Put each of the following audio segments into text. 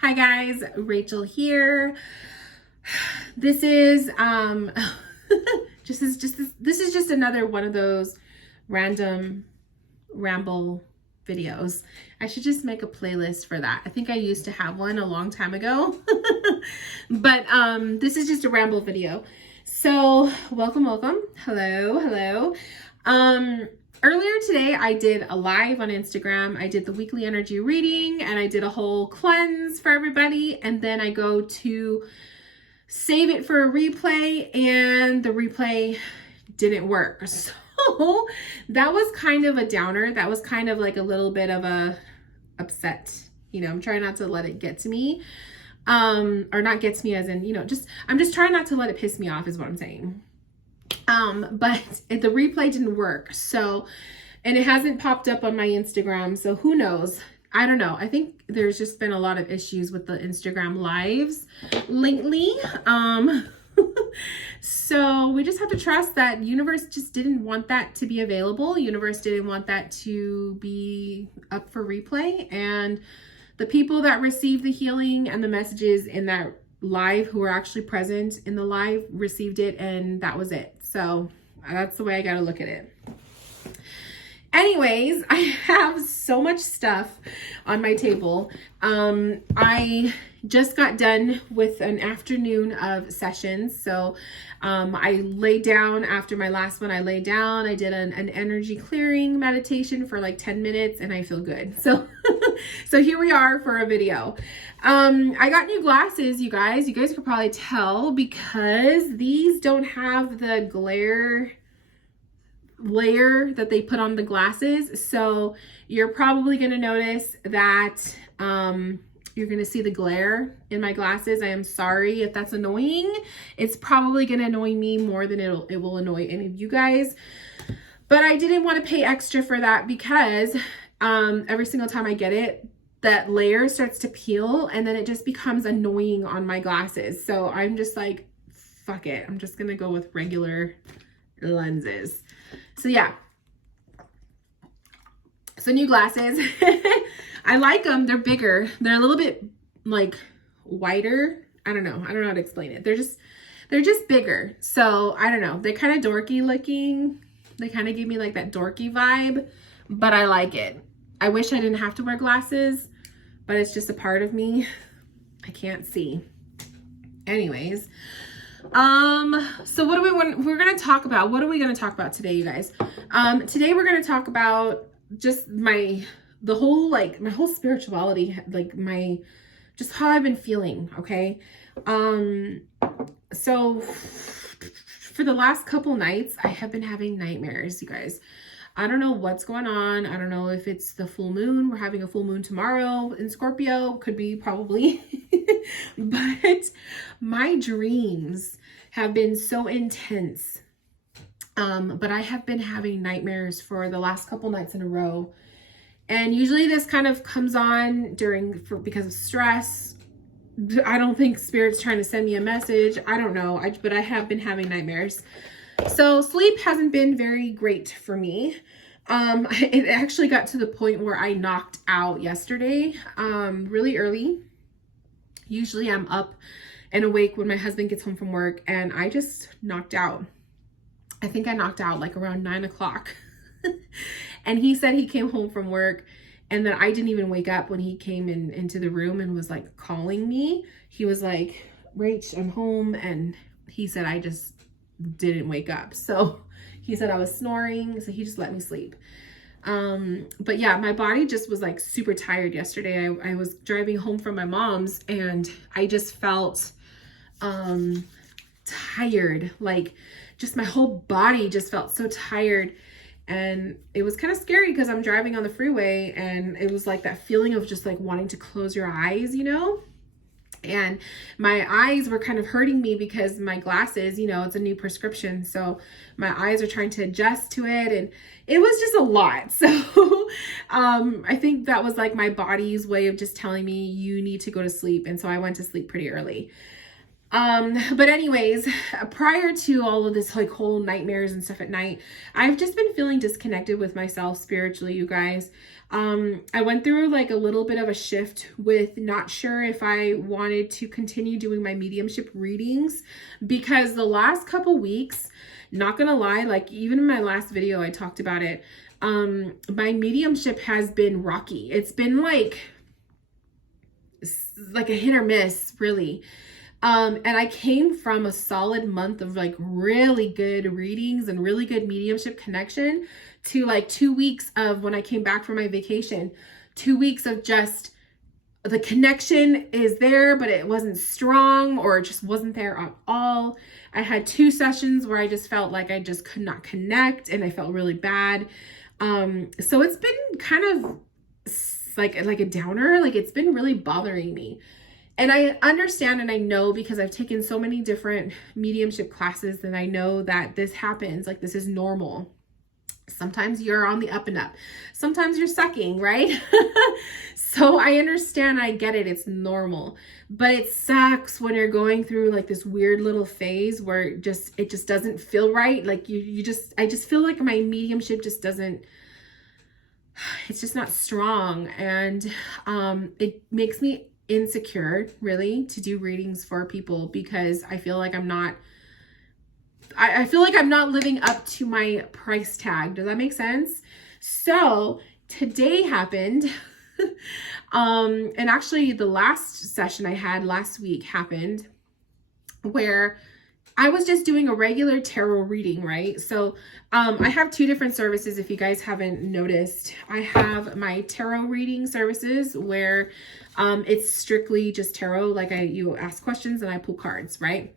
Hi guys, Rachel here. This is this is just another one of those random ramble videos. I should just make a playlist for that. I think I used to have one a long time ago. But this is just a ramble video. So welcome. Hello. Earlier today, I did a live on Instagram. I did the weekly energy reading and I did a whole cleanse for everybody. And then I go to save it for a replay and the replay didn't work. So that was kind of a downer. That was kind of like a little bit of a upset. You know, I'm trying not to let it get to me. Or not get to me as in, you know, I'm just trying not to let it piss me off is what I'm saying. But the replay didn't work. So, and it hasn't popped up on my Instagram. So who knows? I don't know. I think there's just been a lot of issues with the Instagram lives lately. So we just have to trust that universe just didn't want that to be available. Universe didn't want that to be up for replay. And the people that received the healing and the messages in that live who were actually present in the live received it, and that was it. So that's the way I got to look at it. Anyways, I have so much stuff on my table. I just got done with an afternoon of sessions. So I laid down after my last one. I laid down. I did an energy clearing meditation for like 10 minutes and I feel good. So so here we are for a video. I got new glasses, you guys. You guys could probably tell because these don't have the glare layer that they put on the glasses. So you're probably going to notice that you're going to see the glare in my glasses. I am sorry if that's annoying. It's probably going to annoy me more than it will annoy any of you guys. But I didn't want to pay extra for that because every single time I get it, that layer starts to peel and then it just becomes annoying on my glasses. So I'm just like, fuck it. I'm just going to go with regular lenses. So yeah. So new glasses. I like them. They're bigger. They're a little bit like wider. I don't know how to explain it. They're just bigger. So I don't know. They're kind of dorky looking. They kind of give me like that dorky vibe, but I like it. I wish I didn't have to wear glasses, but it's just a part of me. I can't see. Anyways, so what do we're going to talk about? What are we going to talk about today, you guys? Today we're going to talk about just my whole spirituality, like just how I've been feeling. Okay. So for the last couple nights, I have been having nightmares, you guys. I don't know what's going on. I don't know if it's the full moon. We're having a full moon tomorrow in Scorpio. Could be, probably. But my dreams have been so intense. But I have been having nightmares for the last couple nights in a row. And usually this kind of comes on because of stress. I don't think Spirit's trying to send me a message. I don't know. But I have been having nightmares. So sleep hasn't been very great for me. It actually got to the point where I knocked out yesterday, really early. Usually I'm up and awake when my husband gets home from work, and I just knocked out. I think I knocked out like around 9 o'clock. And he said he came home from work and that I didn't even wake up when he came into the room and was like calling me. He was like, Rach, I'm home. And he said, I just didn't wake up. So he said I was snoring, so he just let me sleep. But yeah, my body just was like super tired yesterday. I was driving home from my mom's and I just felt tired. Like just my whole body just felt so tired. And it was kind of scary because I'm driving on the freeway and it was like that feeling of just like wanting to close your eyes, you know? And my eyes were kind of hurting me because my glasses, you know, it's a new prescription. So my eyes are trying to adjust to it. And it was just a lot. So I think that was like my body's way of just telling me you need to go to sleep. And so I went to sleep pretty early. But anyways, prior to all of this like whole nightmares and stuff at night, I've just been feeling disconnected with myself spiritually, you guys. I went through like a little bit of a shift with not sure if I wanted to continue doing my mediumship readings, because the last couple weeks, not gonna lie, like even in my last video, I talked about it. My mediumship has been rocky. It's been like a hit or miss, really. And I came from a solid month of like really good readings and really good mediumship connection to like 2 weeks of, when I came back from my vacation, 2 weeks of just the connection is there, but it wasn't strong, or it just wasn't there at all. I had 2 sessions where I just felt like I just could not connect, and I felt really bad. So it's been kind of like a downer. Like, it's been really bothering me. And I understand and I know, because I've taken so many different mediumship classes, that I know that this happens. Like, this is normal. Sometimes you're on the up and up. Sometimes you're sucking, right? So I understand, I get it. It's normal. But it sucks when you're going through like this weird little phase where it just doesn't feel right. Like I just feel like my mediumship just doesn't, it's just not strong. And it makes me insecure, really, to do readings for people, because I feel like I'm not living up to my price tag. Does that make sense? So today happened. And actually the last session I had last week happened where I was just doing a regular tarot reading, right? So I have 2 different services, if you guys haven't noticed. I have my tarot reading services where it's strictly just tarot, like you ask questions and I pull cards, right?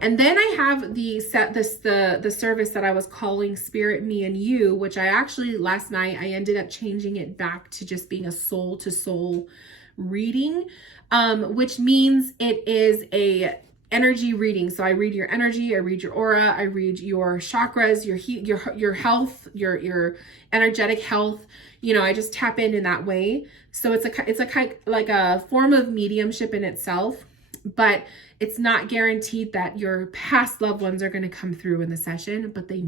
And then I have the service that I was calling Spirit, Me, and You, which I actually, last night, I ended up changing it back to just being a soul to soul reading, which means it is a energy reading. So I read your energy, I read your aura, I read your chakras, your health, your energetic health. You know, I just tap in that way. So it's like a form of mediumship in itself, but it's not guaranteed that your past loved ones are going to come through in the session, but they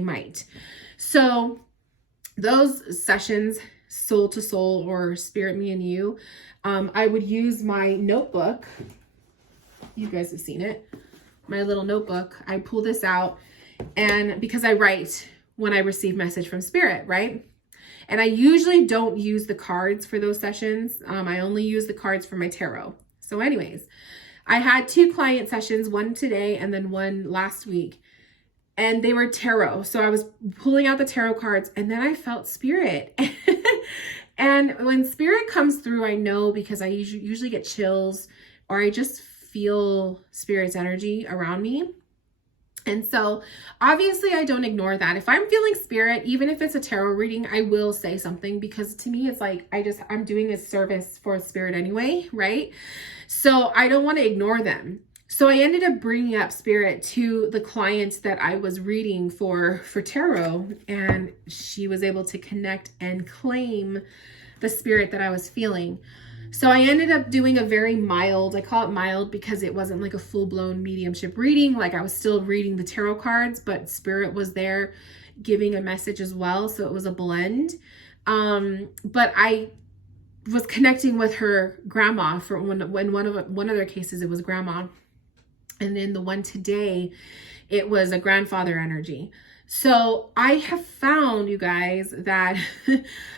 might. So those sessions, soul to soul or Spirit, Me, and You, I would use my notebook. You guys have seen it, my little notebook. I pull this out, and because I write when I receive message from Spirit, right? And I usually don't use the cards for those sessions. I only use the cards for my tarot. So anyways, I had 2 client sessions, one today and then one last week, and they were tarot. So I was pulling out the tarot cards, and then I felt Spirit. And when Spirit comes through, I know, because I usually get chills, or I just feel Spirit's energy around me. And so obviously I don't ignore that. If I'm feeling Spirit, even if it's a tarot reading, I will say something, because to me, it's like, I'm doing a service for Spirit anyway, right? So I don't want to ignore them. So I ended up bringing up Spirit to the client that I was reading for tarot, and she was able to connect and claim the Spirit that I was feeling. So I ended up doing a very mild, I call it mild because it wasn't like a full-blown mediumship reading. Like, I was still reading the tarot cards, but Spirit was there giving a message as well. So it was a blend. But I was connecting with her grandma for one of their cases, it was grandma. And in the one today, it was a grandfather energy. So I have found, you guys, that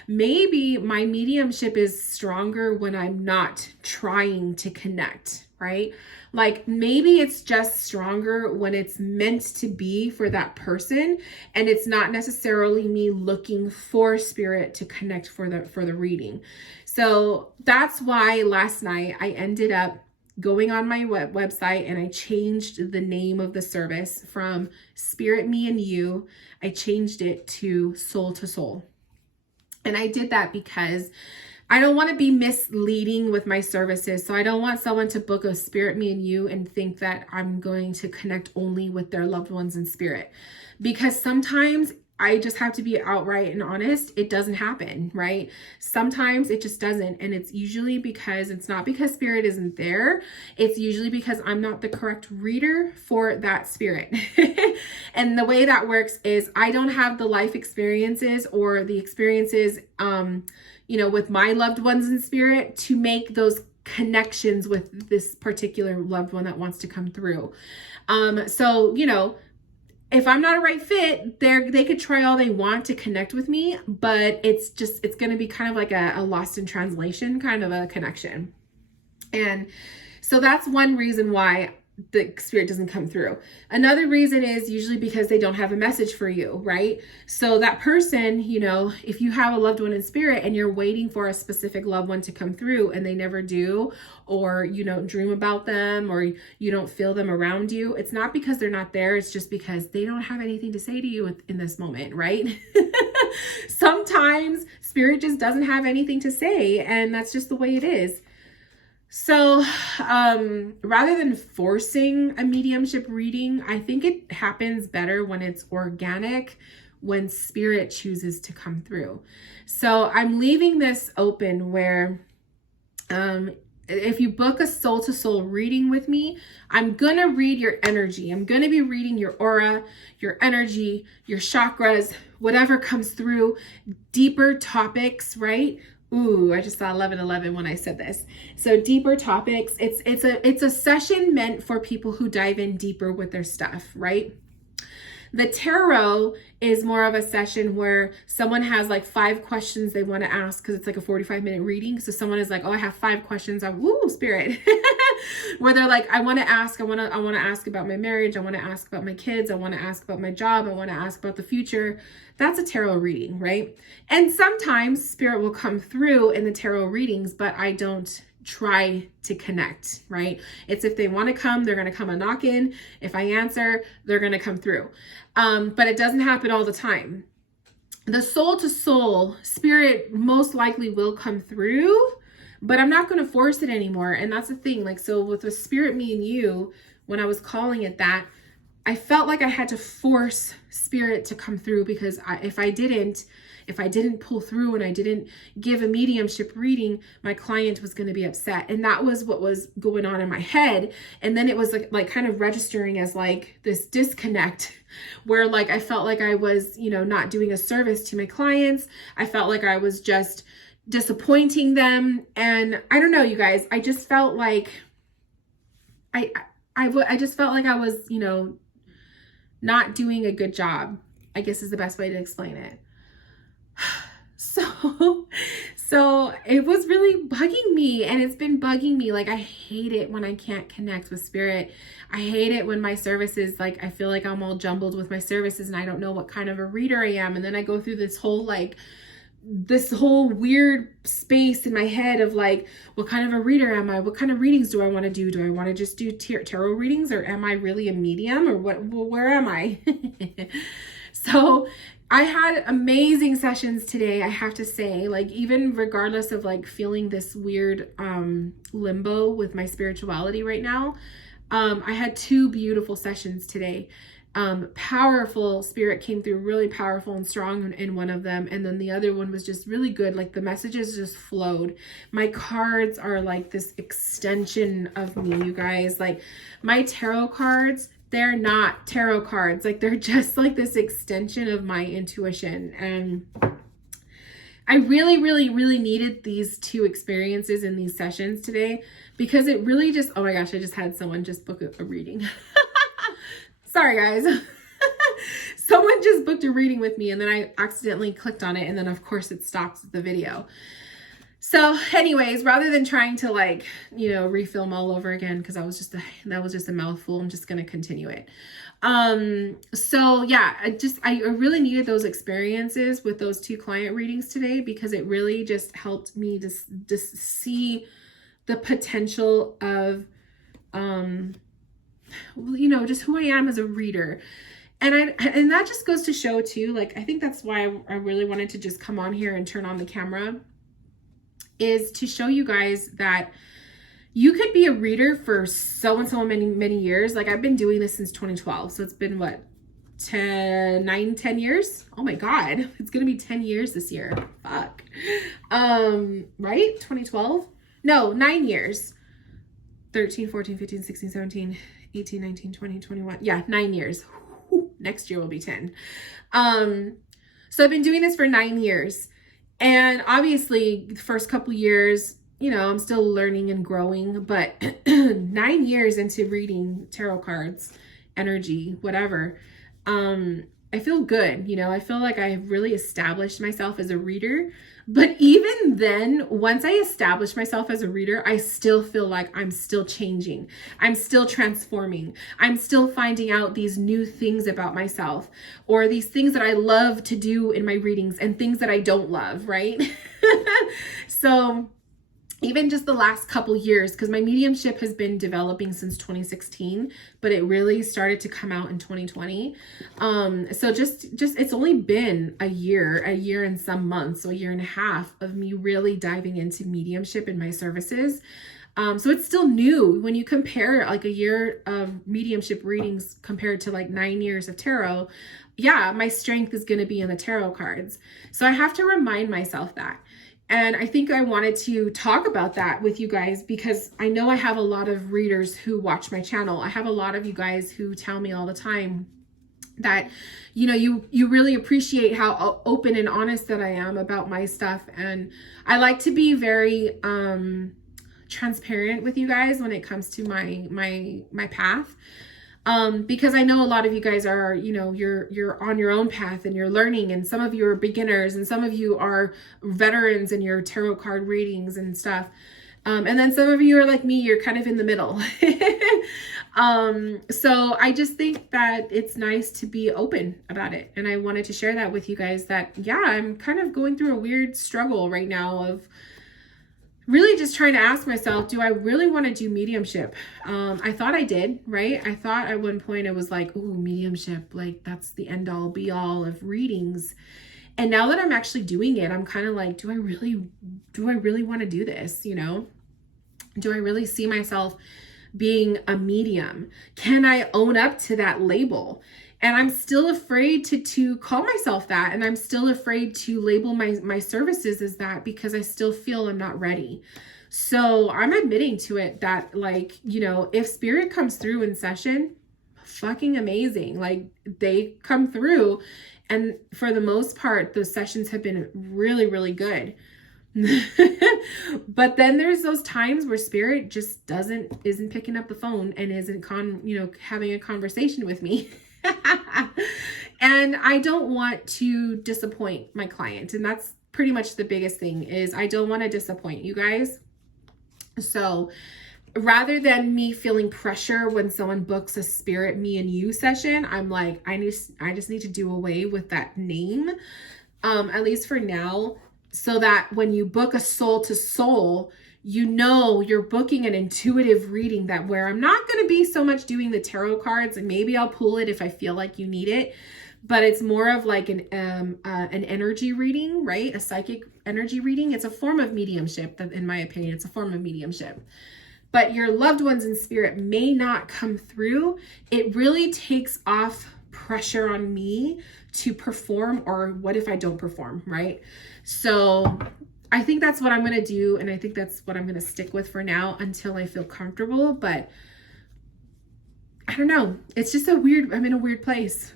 maybe my mediumship is stronger when I'm not trying to connect, right? Like, maybe it's just stronger when it's meant to be for that person, and it's not necessarily me looking for Spirit to connect for the reading. So that's why last night I ended up going on my website, and I changed the name of the service from Spirit, Me, and You. I changed it to Soul to Soul. And I did that because I don't want to be misleading with my services. So I don't want someone to book a Spirit, Me, and You and think that I'm going to connect only with their loved ones in spirit. Because sometimes I just have to be outright and honest. It doesn't happen, right? Sometimes it just doesn't. And it's usually because it's not because spirit isn't there. It's usually because I'm not the correct reader for that spirit. And the way that works is I don't have the life experiences or the experiences, with my loved ones in spirit to make those connections with this particular loved one that wants to come through. So, if I'm not a right fit, they could try all they want to connect with me, but it's going to be kind of like a lost in translation kind of a connection. And so that's one reason why the spirit doesn't come through. Another reason is usually because they don't have a message for you, right? So that person, if you have a loved one in spirit and you're waiting for a specific loved one to come through and they never do, or you don't dream about them, or you don't feel them around you, it's not because they're not there. It's just because they don't have anything to say to you in this moment, right? Sometimes spirit just doesn't have anything to say, and that's just the way it is. So rather than forcing a mediumship reading, I think it happens better when it's organic, when spirit chooses to come through. So I'm leaving this open where if you book a soul-to-soul reading with me, I'm going to read your energy. I'm going to be reading your aura, your energy, your chakras, whatever comes through, deeper topics, right? Ooh, I just saw 1111 when I said this. So deeper topics. It's a session meant for people who dive in deeper with their stuff, right? The tarot is more of a session where someone has like 5 questions they want to ask, because it's like a 45-minute reading. So someone is like, oh, I have 5 questions. Woo, spirit. Where they're like, I want to ask about my marriage. I want to ask about my kids. I want to ask about my job. I want to ask about the future. That's a tarot reading, right? And sometimes spirit will come through in the tarot readings, but I don't try to connect, right? It's if they want to come, they're going to come and knock in. If I answer, they're going to come through. But it doesn't happen all the time. The soul to soul spirit most likely will come through, but I'm not going to force it anymore. And that's the thing. Like, so with the spirit, me and you, when I was calling it that, I felt like I had to force spirit to come through, because if I didn't pull through and I didn't give a mediumship reading, my client was going to be upset. And that was what was going on in my head. And then it was like kind of registering as like this disconnect where like I felt like I was, not doing a service to my clients. I felt like I was just disappointing them. And I don't know, you guys, I just felt like I just felt like I was, not doing a good job, I guess is the best way to explain it. So it was really bugging me, and it's been bugging me. Like, I hate it when I can't connect with spirit. I hate it when my services, like, I feel like I'm all jumbled with my services and I don't know what kind of a reader I am. And then I go through this whole weird space in my head of like, what kind of a reader am I? What kind of readings do I want to do? Do I want to just do tarot readings, or am I really a medium, or what? Well, where am I? So I had amazing sessions today, I have to say, like, even regardless of like feeling this weird limbo with my spirituality right now. I had 2 beautiful sessions today. Powerful spirit came through, really powerful and strong in one of them, and then the other one was just really good. Like, the messages just flowed. My cards are like this extension of me, you guys. Like, my tarot cards, they're not tarot cards. Like, they're just like this extension of my intuition. And I really, really, really needed these 2 experiences in these sessions today, because it really just, oh my gosh, I just had someone just book a reading. Sorry, guys. Someone just booked a reading with me, and then I accidentally clicked on it, and then of course it stops the video. So anyways, rather than trying to like, refilm all over again, because that was just a mouthful, I'm just going to continue it. So yeah, I really needed those experiences with those 2 client readings today, because it really just helped me just see the potential of, just who I am as a reader. And that just goes to show too, like, I think that's why I really wanted to just come on here and turn on the camera, is to show you guys that you could be a reader for so and so many years. Like, I've been doing this since 2012. So it's been what, 10 years. Oh my God, it's gonna be 10 years this year. Fuck. Right? 2012? No, 9 years. 13, 14, 15, 16, 17, 18, 19, 20, 21. Yeah, 9 years. Whew, next year will be 10. So I've been doing this for 9 years. And obviously the first couple years, you know, I'm still learning and growing, but 9 years into reading tarot cards, energy, whatever, I feel good. You know, I feel like I've really established myself as a reader. But even then, once I established myself as a reader, I still feel like I'm still changing. I'm still transforming. I'm still finding out these new things about myself, or these things that I love to do in my readings and things that I don't love, right? So even just the last couple years, because my mediumship has been developing since 2016, but it really started to come out in 2020. So just it's only been a year and some months, so a year and a half of me really diving into mediumship in my services. So it's still new when you compare like a year of mediumship readings compared to like 9 years of tarot. Yeah, my strength is going to be in the tarot cards. So I have to remind myself that. And I think I wanted to talk about that with you guys because I know I have a lot of readers who watch my channel. I have a lot of you guys who tell me all the time that, you know, you really appreciate how open and honest that I am about my stuff. And I like to be very transparent with you guys when it comes to my path. Because I know a lot of you guys are, you know, you're on your own path and you're learning, and some of you are beginners and some of you are veterans in your tarot card readings and stuff. And then some of you are like me, you're kind of in the middle. So I just think that it's nice to be open about it. And I wanted to share that with you guys that, yeah, I'm kind of going through a weird struggle right now of really just trying to ask myself, do I really want to do mediumship? I thought I did, right? I thought at one point it was like, ooh, mediumship, like that's the end all be all of readings. And now that I'm actually doing it, I'm kind of like, do I really want to do this? You know, do I really see myself being a medium? Can I own up to that label? And I'm still afraid to call myself that. And I'm still afraid to label my services as that because I still feel I'm not ready. So I'm admitting to it that, like, you know, if spirit comes through in session, fucking amazing. Like, they come through. And for the most part, those sessions have been really, really good. But then there's those times where spirit just isn't picking up the phone and isn't having a conversation with me. And I don't want to disappoint my client. And that's pretty much the biggest thing, is I don't want to disappoint you guys. So rather than me feeling pressure when someone books a spirit me and you session, I'm like, I just need to do away with that name, at least for now, so that when you book a soul to soul, you know you're booking an intuitive reading, that where I'm not going to be so much doing the tarot cards, and maybe I'll pull it if I feel like you need it, but it's more of like an energy reading, right? A psychic energy reading. It's a form of mediumship. In my opinion, it's a form of mediumship. But your loved ones in spirit may not come through. It really takes off pressure on me to perform, or what if I don't perform, right? So I think that's what I'm going to do. And I think that's what I'm going to stick with for now until I feel comfortable. But I don't know. It's just I'm in a weird place.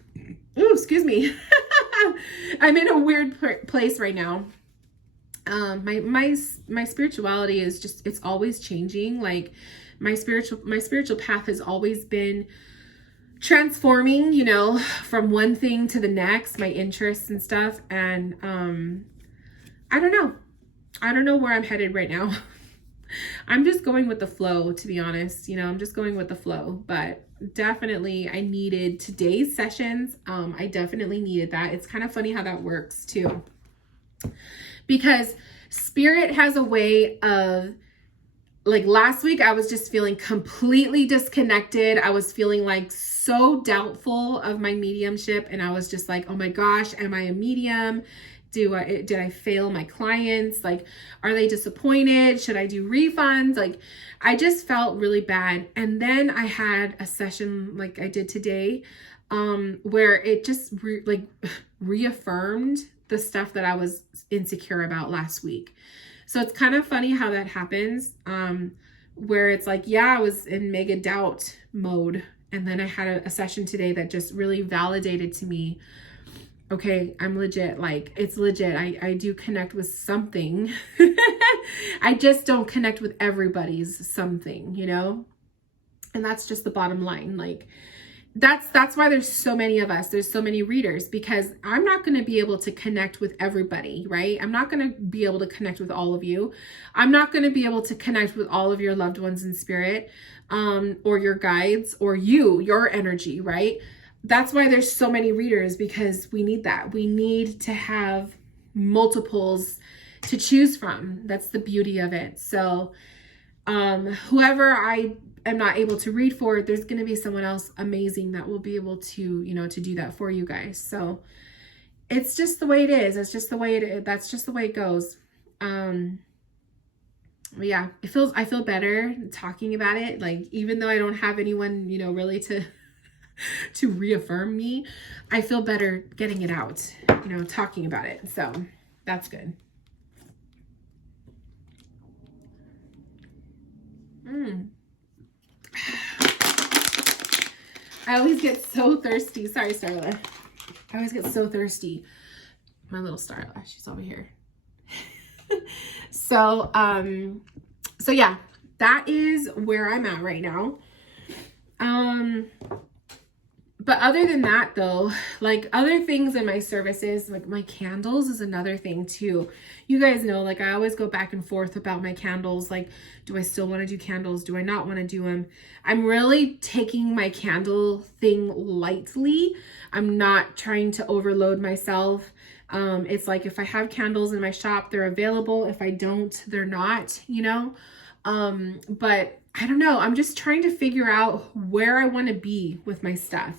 Ooh, excuse me. I'm in a weird place right now. My spirituality is just, it's always changing. Like my spiritual path has always been transforming, you know, from one thing to the next, my interests and stuff. And, I don't know where I'm headed right now. I'm just going with the flow, to be honest. You know, I'm just going with the flow, but definitely I needed today's sessions. I definitely needed that. It's kind of funny how that works too, because spirit has a way of, like, last week I was just feeling completely disconnected. I was feeling like so doubtful of my mediumship. And I was just like, oh my gosh, am I a medium? Did I fail my clients? Like, are they disappointed? Should I do refunds? Like, I just felt really bad. And then I had a session like I did today where it just reaffirmed the stuff that I was insecure about last week. So it's kind of funny how that happens, where it's like, yeah, I was in mega doubt mode. And then I had a session today that just really validated to me, okay, I'm legit. Like, it's legit. I do connect with something. I just don't connect with everybody's something, you know? And that's just the bottom line. Like, that's why there's so many of us. There's so many readers, because I'm not going to be able to connect with everybody, right? I'm not going to be able to connect with all of you. I'm not going to be able to connect with all of your loved ones in spirit, or your guides, or your energy, right? That's why there's so many readers, because we need that. We need to have multiples to choose from. That's the beauty of it. So, whoever I am not able to read for, there's going to be someone else amazing that will be able to, to do that for you guys. So it's just the way it is. It's just the way it is. That's just the way it goes. Yeah, I feel better talking about it. Like, even though I don't have anyone, really to reaffirm me, I feel better getting it out, talking about it. So that's good. I always get so thirsty. Sorry, Starla. I always get so thirsty. My little Starla, she's over here. So yeah, that is where I'm at right now. But other than that though, like other things in my services, like my candles is another thing too. You guys know, like I always go back and forth about my candles. Like, do I still want to do candles? Do I not want to do them? I'm really taking my candle thing lightly. I'm not trying to overload myself. It's like, if I have candles in my shop, they're available. If I don't, they're not, but I don't know. I'm just trying to figure out where I want to be with my stuff.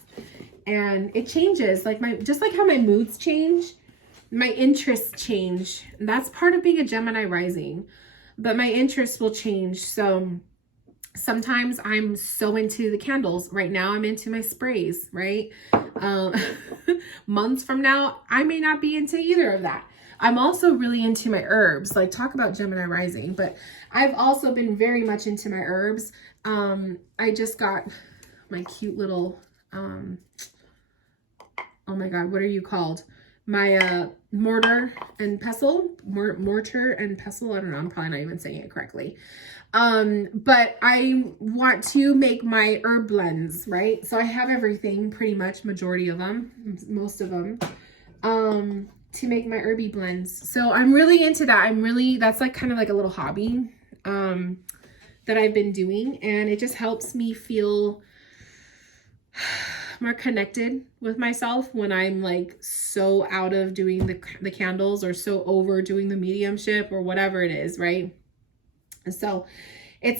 And it changes, like just like how my moods change, my interests change. And that's part of being a Gemini rising, but my interests will change. So sometimes I'm so into the candles. Right now I'm into my sprays, right? Months from now, I may not be into either of that. I'm also really into my herbs. Like, talk about Gemini rising, but I've also been very much into my herbs. I just got my cute little, oh my God, what are you called? My mortar and pestle. I don't know, I'm probably not even saying it correctly. But I want to make my herb blends, right? So I have everything, pretty much, majority of them, most of them, to make my herby blends. So I'm really into that. That's like kind of like a little hobby, that I've been doing, and it just helps me feel more connected with myself when I'm like so out of doing the candles, or so over doing the mediumship, or whatever it is, right? And so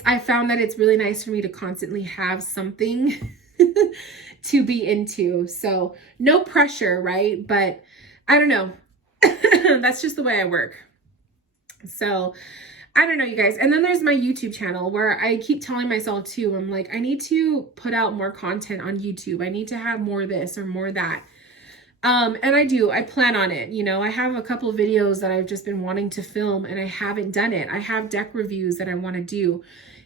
I found that it's really nice for me to constantly have something to be into. So no pressure, right? But I don't know. That's just the way I work. So I don't know, you guys. And then there's my YouTube channel, where I keep telling myself too, I'm like, I need to put out more content on YouTube. I need to have more this or more that. And I plan on it. I have a couple of videos that I've just been wanting to film, and I haven't done it. I have deck reviews that I want to do,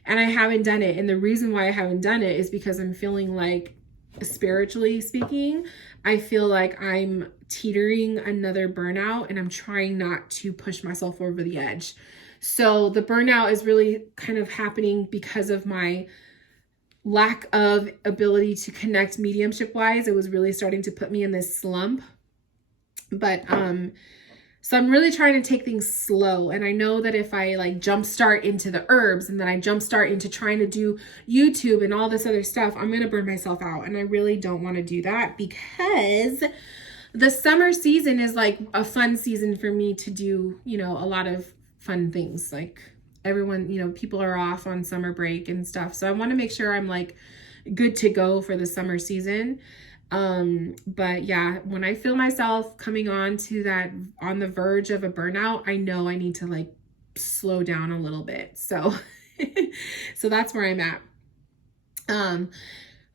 and I haven't done it. And the reason why I haven't done it is because I'm feeling like, spiritually speaking, I feel like I'm teetering another burnout, and I'm trying not to push myself over the edge. So the burnout is really kind of happening because of my lack of ability to connect mediumship wise. It was really starting to put me in this slump. But so I'm really trying to take things slow. And I know that if I like jumpstart into the herbs, and then I jumpstart into trying to do YouTube and all this other stuff, I'm going to burn myself out. And I really don't want to do that, because the summer season is like a fun season for me to do, a lot of fun things. Like, everyone, people are off on summer break and stuff. So I want to make sure I'm like good to go for the summer season. But yeah, when I feel myself coming on the verge of a burnout, I know I need to like slow down a little bit. So, so that's where I'm at.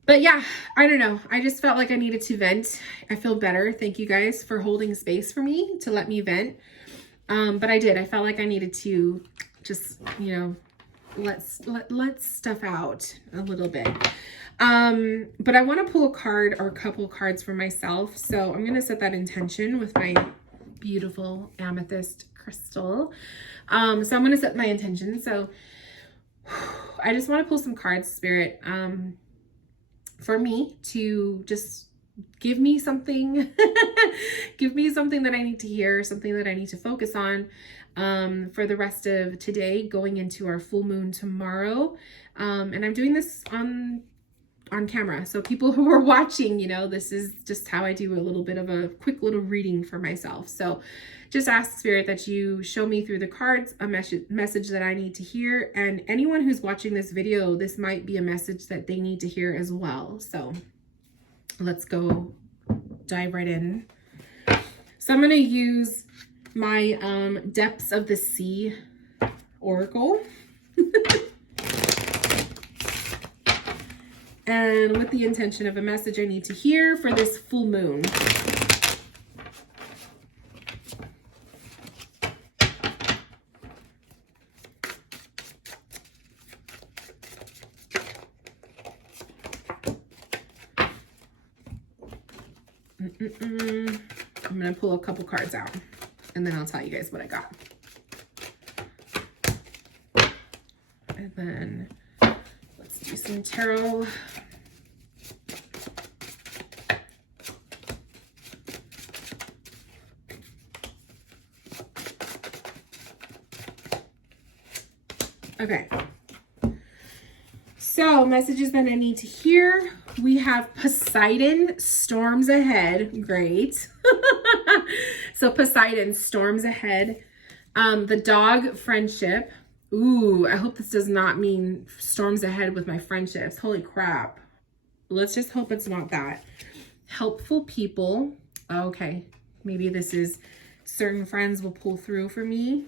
But yeah, I don't know. I just felt like I needed to vent. I feel better. Thank you guys for holding space for me to let me vent. But I did. I felt like I needed to just, let stuff out a little bit. But I want to pull a card or a couple cards for myself. So I'm going to set that intention with my beautiful amethyst crystal. So I'm going to set my intention. So I just want to pull some cards, Spirit, for me to just give me something, give me something that I need to hear, something that I need to focus on, for the rest of today, going into our full moon tomorrow. And I'm doing this on camera. So people who are watching, this is just how I do a little bit of a quick little reading for myself. So just ask Spirit that you show me through the cards a message that I need to hear. And anyone who's watching this video, this might be a message that they need to hear as well. So let's go dive right in. So I'm going to use my Depths of the Sea Oracle. And with the intention of a message I need to hear for this full moon. I'm going to pull a couple cards out and then I'll tell you guys what I got. And then let's do some tarot. Okay. So messages that I need to hear. We have Poseidon, storms ahead. Great. So Poseidon, storms ahead. The dog, friendship. Ooh, I hope this does not mean storms ahead with my friendships. Holy crap. Let's just hope it's not that. Helpful people. Okay. Maybe this is certain friends will pull through for me.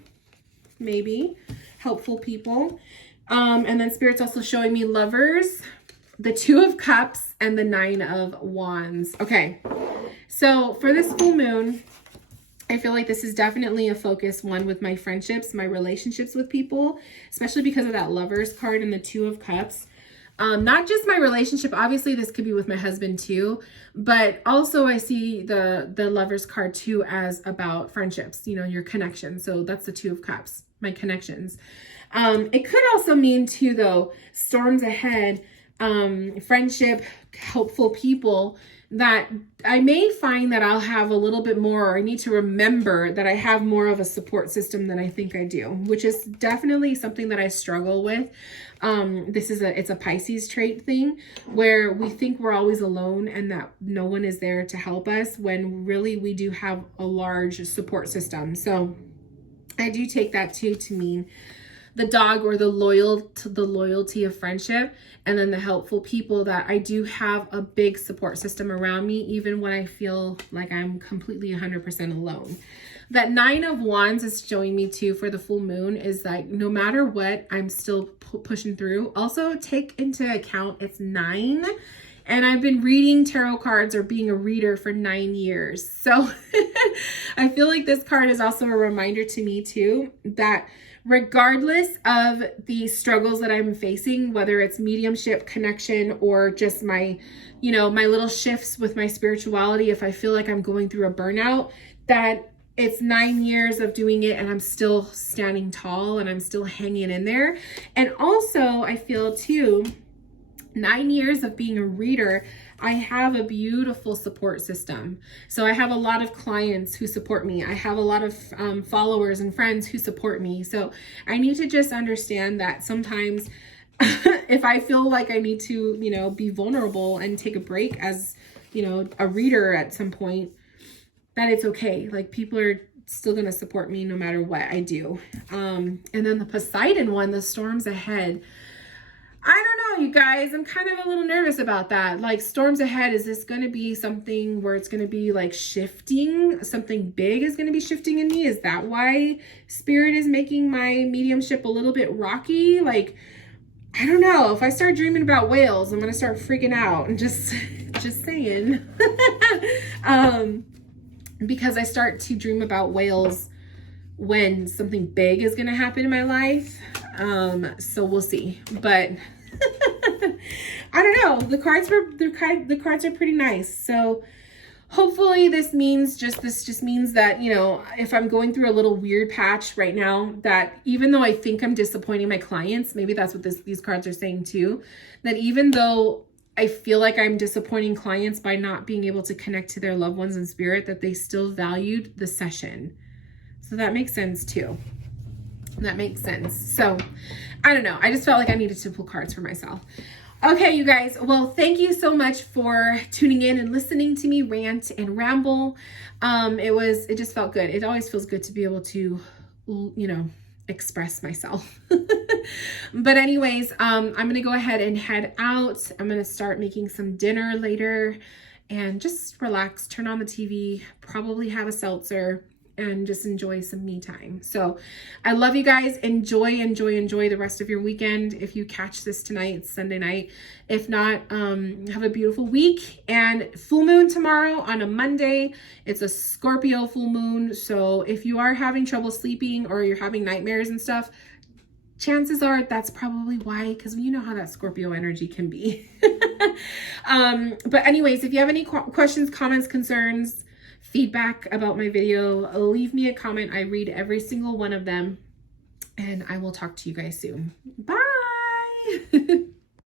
Maybe. Helpful people. And then Spirit's also showing me lovers, the Two of Cups, and the Nine of Wands. Okay. So for this full moon, I feel like this is definitely a focus one with my friendships, my relationships with people, especially because of that Lovers card and the Two of Cups. Not just my relationship, obviously this could be with my husband too, but also I see the Lovers card too as about friendships, your connections. So that's the Two of Cups, my connections. It could also mean too, though, storms ahead, friendship, helpful people, that I may find that I'll have a little bit more, or I need to remember that I have more of a support system than I think I do, which is definitely something that I struggle with. It's a Pisces trait thing where we think we're always alone and that no one is there to help us, when really we do have a large support system. So I do take that too to mean the dog, or the loyalty of friendship, and then the helpful people, that I do have a big support system around me, even when I feel like I'm completely 100% alone. That Nine of Wands is showing me too for the full moon is that no matter what, I'm still pushing through. Also take into account it's 9, and I've been reading tarot cards or being a reader for 9 years. So I feel like this card is also a reminder to me too, that regardless of the struggles that I'm facing, whether it's mediumship, connection, or just my little shifts with my spirituality, if I feel like I'm going through a burnout, that it's 9 years of doing it and I'm still standing tall and I'm still hanging in there. And also I feel too, 9 years of being a reader, I have a beautiful support system. So I have a lot of clients who support me. I have a lot of followers and friends who support me. So I need to just understand that sometimes if I feel like I need to, be vulnerable and take a break as, a reader at some point, that it's okay. Like, people are still going to support me no matter what I do. And then the Poseidon one, the storms ahead. I don't know, you guys, I'm kind of a little nervous about that. Like, storms ahead, is this going to be something where it's going to be like shifting? Something big is going to be shifting in me? Is that why Spirit is making my mediumship a little bit rocky? Like, I don't know. If I start dreaming about whales, I'm going to start freaking out and just saying. Because I start to dream about whales when something big is going to happen in my life. So we'll see. But I don't know. The cards are pretty nice. So hopefully this just means that, you know, if I'm going through a little weird patch right now, that even though I think I'm disappointing my clients, maybe that's what these cards are saying too, that even though I feel like I'm disappointing clients by not being able to connect to their loved ones in spirit, that they still valued the session. So that makes sense too. That makes sense. So I don't know. I just felt like I needed to pull cards for myself. Okay, you guys. Well, thank you so much for tuning in and listening to me rant and ramble. It just felt good. It always feels good to be able to, you know, express myself. But anyways, I'm going to go ahead and head out. I'm going to start making some dinner later and just relax, turn on the TV, probably have a seltzer, and just enjoy some me time. So I love you guys. Enjoy the rest of your weekend. If you catch this tonight, it's Sunday night. If not, have a beautiful week. And full moon tomorrow on a Monday. It's a Scorpio full moon. So if you are having trouble sleeping or you're having nightmares and stuff, chances are that's probably why, because you know how that Scorpio energy can be. But anyways, if you have any questions, comments, concerns, feedback about my video, leave me a comment. I read every single one of them, and I will talk to you guys soon. Bye.